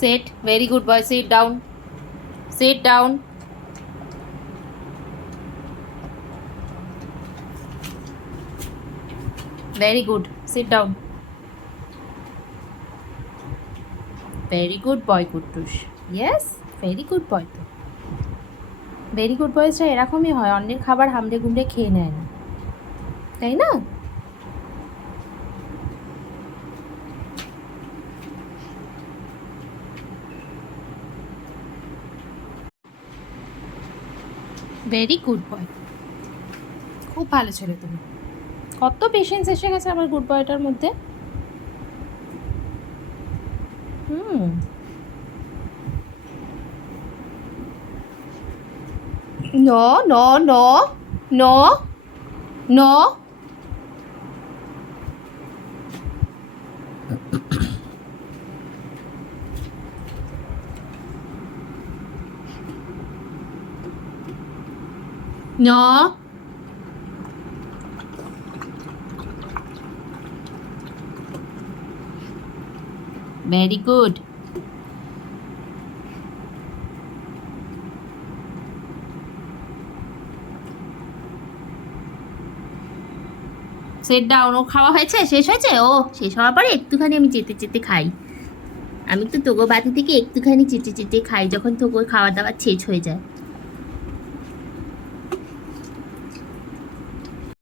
Sit. Very good boy. Sit down. Sit down. Very good. Sit down. Very good boy, Kuttush. Yes, very good boy তো very good বয়েসরা এরকমই হয় অন্যের খাবার হামড়ে গুমড়ে খেয়ে নেয় না তাই না ভেরি গুড বয় খুব ভালো ছেলে তুমি। কত পেশেন্স এসে গেছে আমার গুড বয়টার মধ্যে। হুম। No, no, no, no, no. No. Very good. খাওয়া হয়েছে শেষ হয়েছে ও শেষ হওয়ার পরে একটুখানি আমি চেতে চেতে খাই আমি তো তোগো বাতি থেকে একটুখানি চেটে চেটে খাই যখন তোগো খাওয়া দাওয়া শেষ হয়ে যায়